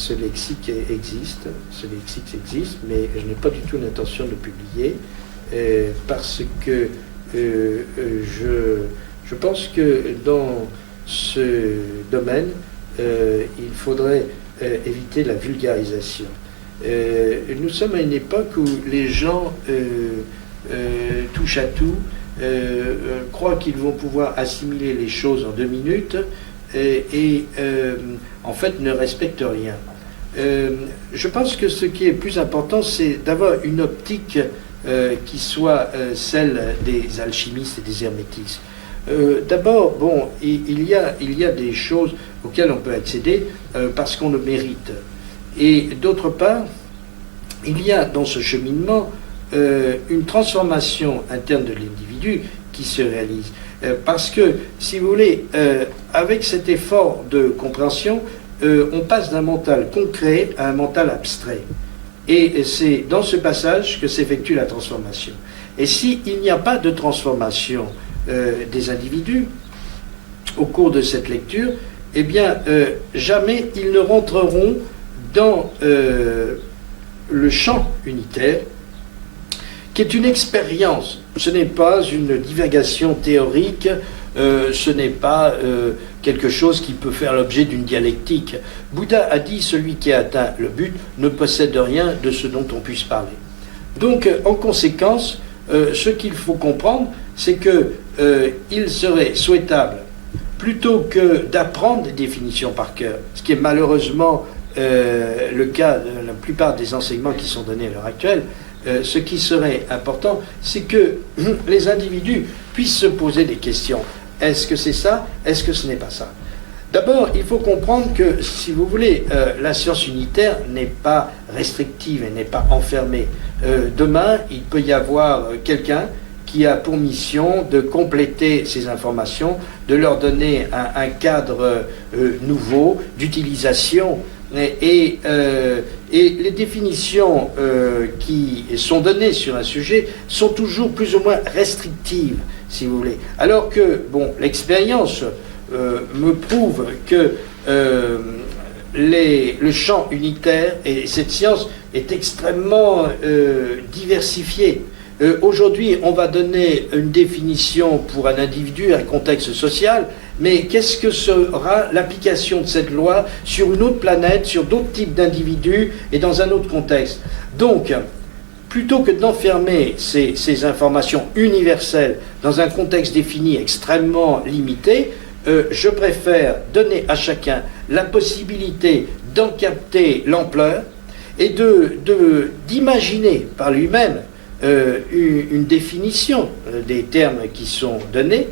Ce lexique existe, mais je n'ai pas du tout l'intention de le publier parce que je pense que dans ce domaine, il faudrait éviter la vulgarisation. Nous sommes à une époque où les gens touche à tout, croient qu'ils vont pouvoir assimiler les choses en 2 minutes et en fait ne respectent rien. Je pense que ce qui est plus important, c'est d'avoir une optique qui soit celle des alchimistes et des hermétistes. D'abord, bon, il y a des choses auxquelles on peut accéder parce qu'on le mérite. Et d'autre part, il y a dans ce cheminement une transformation interne de l'individu qui se réalise. Parce que, si vous voulez, avec cet effort de compréhension, on passe d'un mental concret à un mental abstrait. Et c'est dans ce passage que s'effectue la transformation. Et s'il n'y a pas de transformation des individus au cours de cette lecture, eh bien, jamais ils ne rentreront dans le champ unitaire, qui est une expérience. Ce n'est pas une divagation théorique, ce n'est pas quelque chose qui peut faire l'objet d'une dialectique. Bouddha a dit, celui qui a atteint le but ne possède rien de ce dont on puisse parler. Donc, en conséquence, ce qu'il faut comprendre, c'est qu'il serait souhaitable, plutôt que d'apprendre des définitions par cœur, ce qui est malheureusement le cas de la plupart des enseignements qui sont donnés à l'heure actuelle, ce qui serait important, c'est que les individus puissent se poser des questions. Est-ce que c'est ça? Est-ce que ce n'est pas ça? D'abord, il faut comprendre que, si vous voulez, la science unitaire n'est pas restrictive et n'est pas enfermée. Demain, il peut y avoir quelqu'un qui a pour mission de compléter ces informations, de leur donner un cadre nouveau d'utilisation. Et les définitions qui sont données sur un sujet sont toujours plus ou moins restrictives, si vous voulez. Alors que, bon, l'expérience me prouve que le champ unitaire et cette science est extrêmement diversifiée. Aujourd'hui, on va donner une définition pour un individu, un contexte social, mais qu'est-ce que sera l'application de cette loi sur une autre planète, sur d'autres types d'individus et dans un autre contexte? Donc, plutôt que d'enfermer ces informations universelles dans un contexte défini extrêmement limité, je préfère donner à chacun la possibilité d'en capter l'ampleur et d'imaginer par lui-même une définition des termes qui sont donnés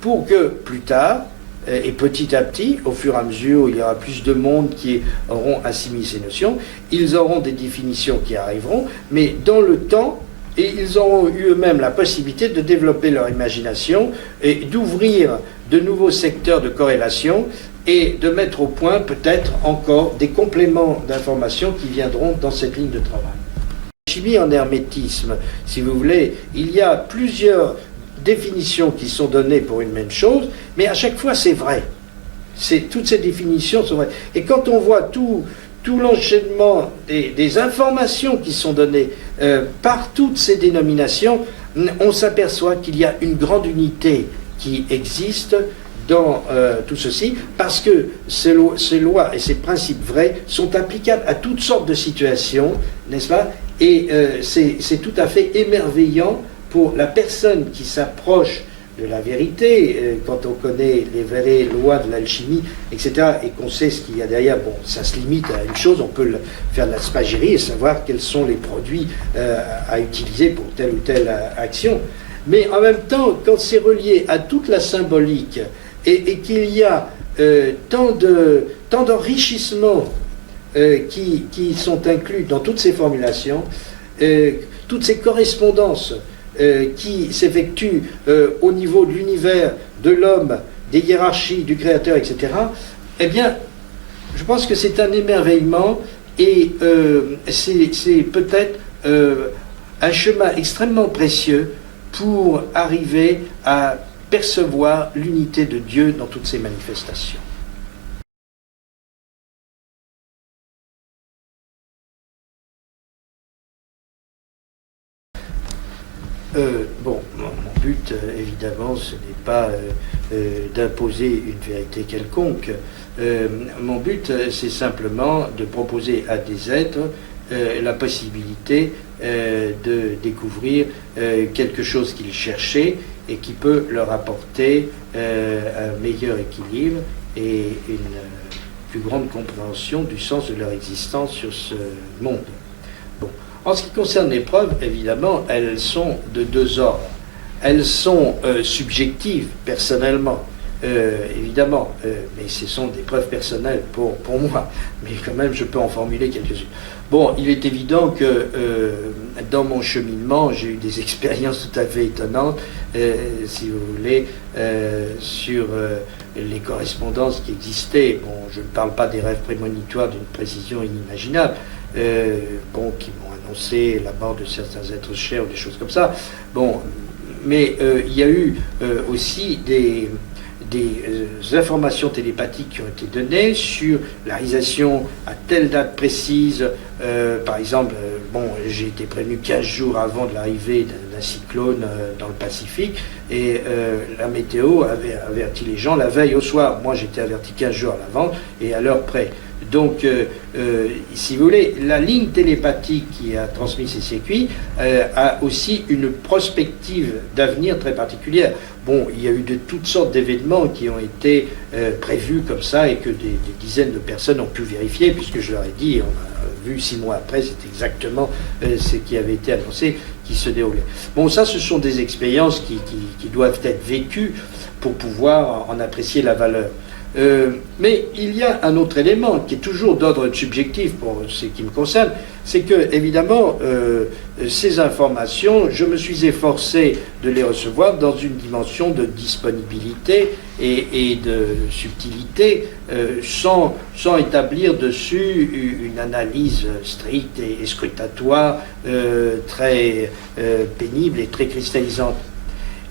pour que plus tard, et petit à petit, au fur et à mesure où il y aura plus de monde qui auront assimilé ces notions, ils auront des définitions qui arriveront, mais dans le temps, et ils auront eu eux-mêmes la possibilité de développer leur imagination et d'ouvrir de nouveaux secteurs de corrélation et de mettre au point peut-être encore des compléments d'informations qui viendront dans cette ligne de travail. Chimie en hermétisme, si vous voulez, il y a plusieurs définitions qui sont données pour une même chose, mais à chaque fois c'est vrai. Toutes ces définitions sont vraies. Et quand on voit tout l'enchaînement des informations qui sont données par toutes ces dénominations, on s'aperçoit qu'il y a une grande unité qui existe dans tout ceci, parce que ces lois et ces principes vrais sont applicables à toutes sortes de situations, n'est-ce pas? Et c'est tout à fait émerveillant pour la personne qui s'approche de la vérité, quand on connaît les vraies lois de l'alchimie, etc., et qu'on sait ce qu'il y a derrière. Bon, ça se limite à une chose, on peut faire de la spagyrie et savoir quels sont les produits à utiliser pour telle ou telle action. Mais en même temps, quand c'est relié à toute la symbolique, et qu'il y a tant d'enrichissements qui sont inclus dans toutes ces formulations, toutes ces correspondances qui s'effectuent au niveau de l'univers, de l'homme, des hiérarchies, du créateur, etc., eh bien, je pense que c'est un émerveillement et c'est peut-être un chemin extrêmement précieux pour arriver à percevoir l'unité de Dieu dans toutes ses manifestations. Bon, mon but, évidemment, ce n'est pas d'imposer une vérité quelconque. Mon but, c'est simplement de proposer à des êtres la possibilité de découvrir quelque chose qu'ils cherchaient et qui peut leur apporter un meilleur équilibre et une plus grande compréhension du sens de leur existence sur ce monde. Bon. En ce qui concerne les preuves, évidemment, elles sont de deux ordres. Elles sont subjectives, personnellement, évidemment, mais ce sont des preuves personnelles pour moi, mais quand même je peux en formuler quelques-unes. Bon, il est évident que dans mon cheminement, j'ai eu des expériences tout à fait étonnantes, si vous voulez, sur les correspondances qui existaient. Bon, je ne parle pas des rêves prémonitoires d'une précision inimaginable, bon, qui m'ont annoncé la mort de certains êtres chers ou des choses comme ça. Bon, mais il y a eu aussi des informations télépathiques qui ont été données sur la réalisation à telle date précise. Par exemple, bon, j'ai été prévenu 15 jours avant de l'arrivée d'un cyclone dans le Pacifique, et la météo avait averti les gens la veille au soir. Moi, j'étais averti 15 jours à l'avance et à l'heure près. Donc, si vous voulez, la ligne télépathique qui a transmis ces circuits a aussi une prospective d'avenir très particulière. Bon, il y a eu de toutes sortes d'événements qui ont été prévus comme ça et que des dizaines de personnes ont pu vérifier, puisque je leur ai dit, on a vu 6 mois après, c'est exactement ce qui avait été annoncé qui se déroulait. Bon, ça, ce sont des expériences qui doivent être vécues pour pouvoir en apprécier la valeur. Mais il y a un autre élément qui est toujours d'ordre subjectif pour ce qui me concerne, c'est que, évidemment, ces informations, je me suis efforcé de les recevoir dans une dimension de disponibilité et de subtilité, sans établir dessus une analyse stricte et scrutatoire, très pénible et très cristallisante.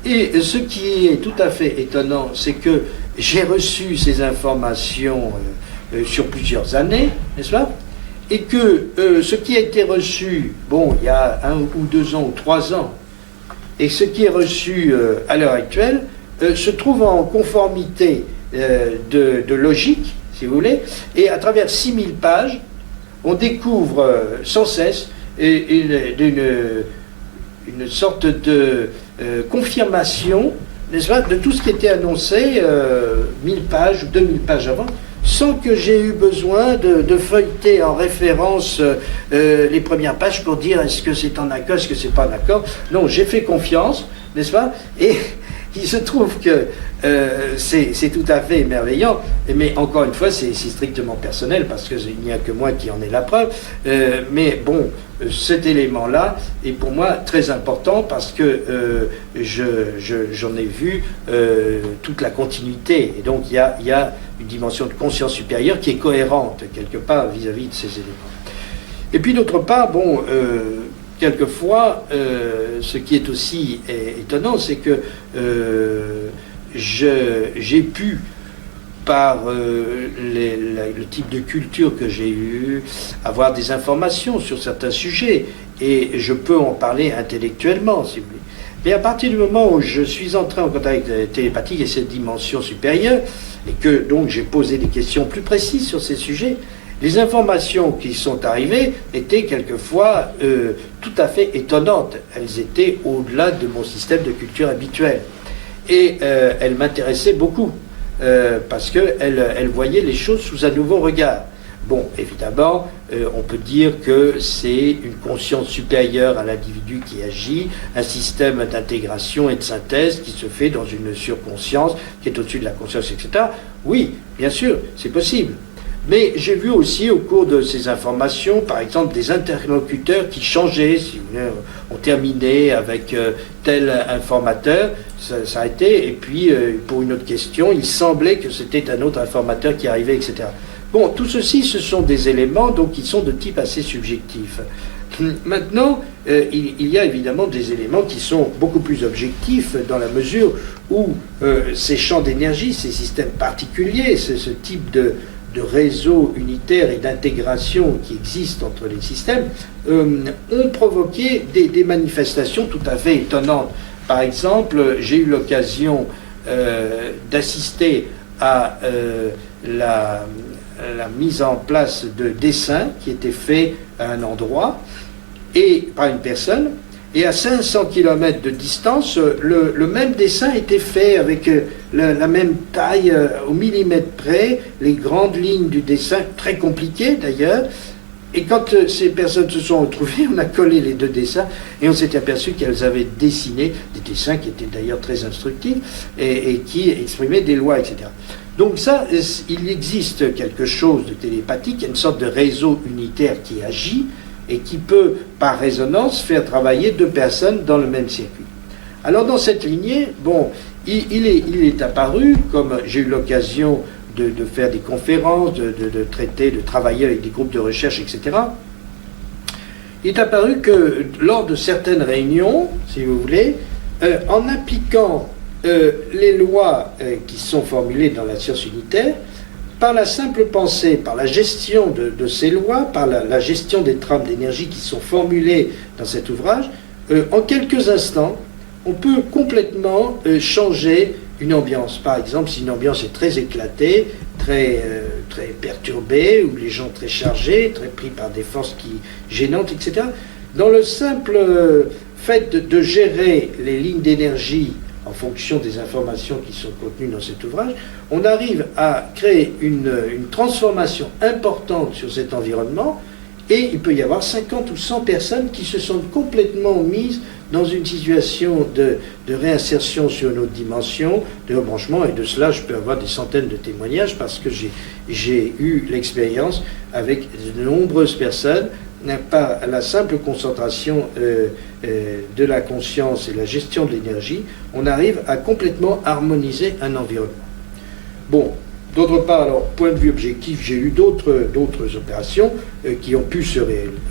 Et ce qui est tout à fait étonnant, c'est que j'ai reçu ces informations sur plusieurs années, n'est-ce pas? Et que ce qui a été reçu, bon, il y a 1 ou 2 ans ou 3 ans, et ce qui est reçu à l'heure actuelle, se trouve en conformité de logique, si vous voulez, et à travers 6000 pages, on découvre sans cesse une sorte de confirmation, n'est-ce pas, de tout ce qui était annoncé 1000 pages ou 2000 pages avant, sans que j'ai eu besoin de feuilleter en référence les premières pages pour dire est-ce que c'est en accord, est-ce que c'est pas en accord. Non, j'ai fait confiance, n'est-ce pas, et il se trouve que c'est tout à fait merveillant, mais encore une fois, c'est strictement personnel, parce qu'il n'y a que moi qui en ai la preuve, mais bon, cet élément-là est pour moi très important, parce que j'en ai vu toute la continuité, et donc il y a une dimension de conscience supérieure qui est cohérente, quelque part, vis-à-vis de ces éléments. Et puis d'autre part, bon, quelquefois, ce qui est aussi étonnant, c'est que j'ai pu, par le type de culture que j'ai eu, avoir des informations sur certains sujets, et je peux en parler intellectuellement, si vous voulez. Mais à partir du moment où je suis entré en contact avec la télépathie et cette dimension supérieure, et que donc j'ai posé des questions plus précises sur ces sujets, les informations qui sont arrivées étaient quelquefois tout à fait étonnantes. Elles étaient au-delà de mon système de culture habituel. Et elles m'intéressaient beaucoup, parce qu'elles voyaient les choses sous un nouveau regard. Bon, évidemment, on peut dire que c'est une conscience supérieure à l'individu qui agit, un système d'intégration et de synthèse qui se fait dans une surconscience qui est au-dessus de la conscience, etc. Oui, bien sûr, c'est possible. Mais j'ai vu aussi au cours de ces informations, par exemple, des interlocuteurs qui changeaient, si vous voulez, ont terminé avec tel informateur, ça a été, et puis pour une autre question, il semblait que c'était un autre informateur qui arrivait, etc. Bon, tout ceci, ce sont des éléments donc, qui sont de type assez subjectif. Maintenant, il y a évidemment des éléments qui sont beaucoup plus objectifs dans la mesure où ces champs d'énergie, ces systèmes particuliers, ce type de de réseau unitaire et d'intégration qui existent entre les systèmes, ont provoqué des manifestations tout à fait étonnantes. Par exemple, j'ai eu l'occasion d'assister à la mise en place de dessins qui étaient faits à un endroit et par une personne, et à 500 km de distance, le même dessin était fait avec la même taille au millimètre près, les grandes lignes du dessin, très compliquées d'ailleurs. Et quand ces personnes se sont retrouvées, on a collé les deux dessins et on s'est aperçu qu'elles avaient dessiné des dessins qui étaient d'ailleurs très instructifs et qui exprimaient des lois, etc. Donc ça, il existe quelque chose de télépathique, une sorte de réseau unitaire qui agit et qui peut, par résonance, faire travailler deux personnes dans le même circuit. Alors dans cette lignée, bon, il est apparu, comme j'ai eu l'occasion de faire des conférences, de traiter, de travailler avec des groupes de recherche, etc., il est apparu que lors de certaines réunions, si vous voulez, en appliquant les lois qui sont formulées dans la science unitaire, par la simple pensée, par la gestion de ces lois, par la gestion des trames d'énergie qui sont formulées dans cet ouvrage, en quelques instants, on peut complètement changer une ambiance. Par exemple, si une ambiance est très éclatée, très perturbée, ou les gens très chargés, très pris par des forces gênantes, etc., dans le simple fait de gérer les lignes d'énergie en fonction des informations qui sont contenues dans cet ouvrage, on arrive à créer une transformation importante sur cet environnement, et il peut y avoir 50 ou 100 personnes qui se sont complètement mises dans une situation de réinsertion sur une autre dimension, de rebranchement, et de cela je peux avoir des centaines de témoignages parce que j'ai eu l'expérience avec de nombreuses personnes. Par la simple concentration de la conscience et la gestion de l'énergie, on arrive à complètement harmoniser un environnement. Bon, d'autre part, alors, point de vue objectif, j'ai eu d'autres opérations qui ont pu se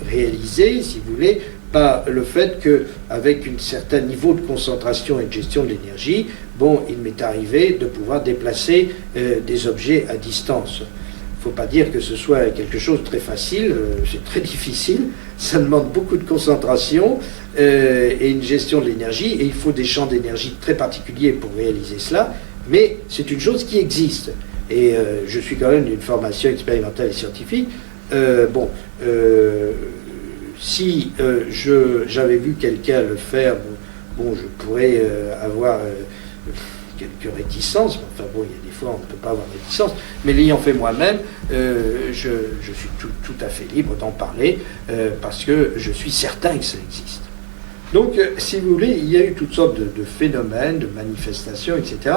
réaliser, si vous voulez, par le fait qu'avec un certain niveau de concentration et de gestion de l'énergie, bon, il m'est arrivé de pouvoir déplacer des objets à distance. Il ne faut pas dire que ce soit quelque chose de très facile, c'est très difficile, ça demande beaucoup de concentration et une gestion de l'énergie, et il faut des champs d'énergie très particuliers pour réaliser cela, mais c'est une chose qui existe. Et je suis quand même d'une formation expérimentale et scientifique. Si j'avais vu quelqu'un le faire, bon, je pourrais avoir quelques réticences, enfin bon, il y a des fois on ne peut pas avoir de réticence, mais l'ayant fait moi-même, je suis tout à fait libre d'en parler, parce que je suis certain que ça existe. Donc, si vous voulez, il y a eu toutes sortes de phénomènes, de manifestations, etc.,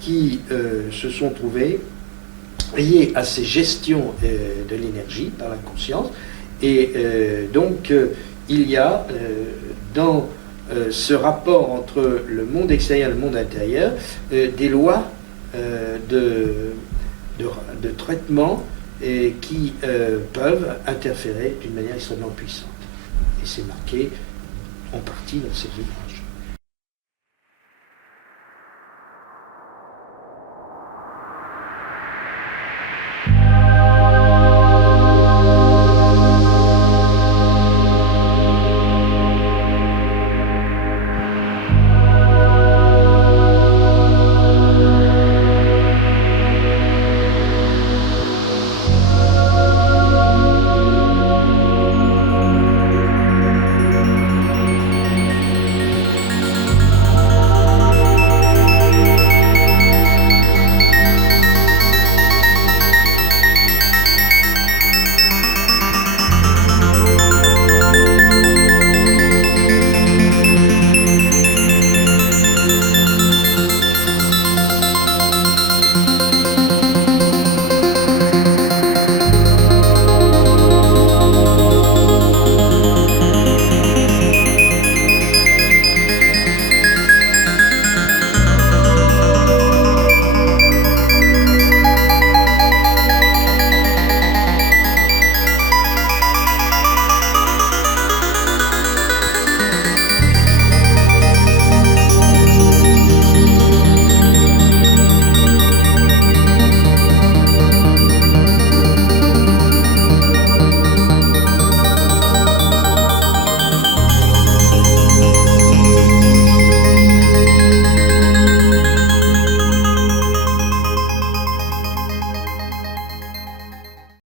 qui se sont trouvés liés à ces gestions de l'énergie par la conscience. Et donc, il y a dans ce rapport entre le monde extérieur et le monde intérieur des lois de traitement qui peuvent interférer d'une manière extrêmement puissante. Et c'est marqué en partie dans ces livres.